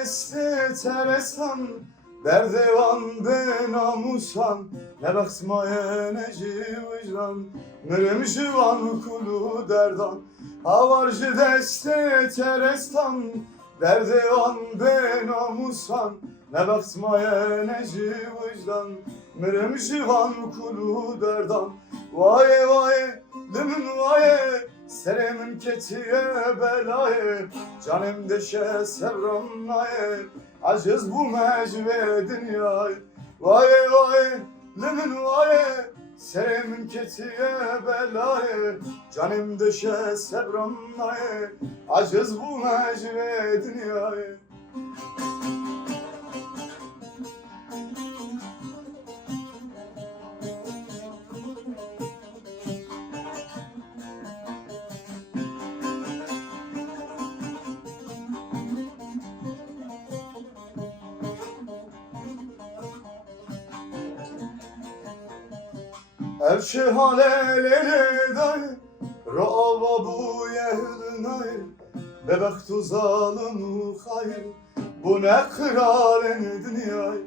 deste terestan derdevan be namusan ne bakmaye neci vicdan mürüm jivan kulu derdan havarcı deste terestan derdevan be namusan ne bakmaye neci vicdan mürüm jivan kulu derdan vay vay limin vay seremin ketiye belayı canım deşe sevramlayı aciz bu mecve dünyayı vay vay limin vay seremin ketiye belayı canım deşe sevramlayı aciz bu mecve dünyayı. Evşi halelele day Rava bu yehlnay Bebek tu zalımı hayır Bu ne kıraren dünyay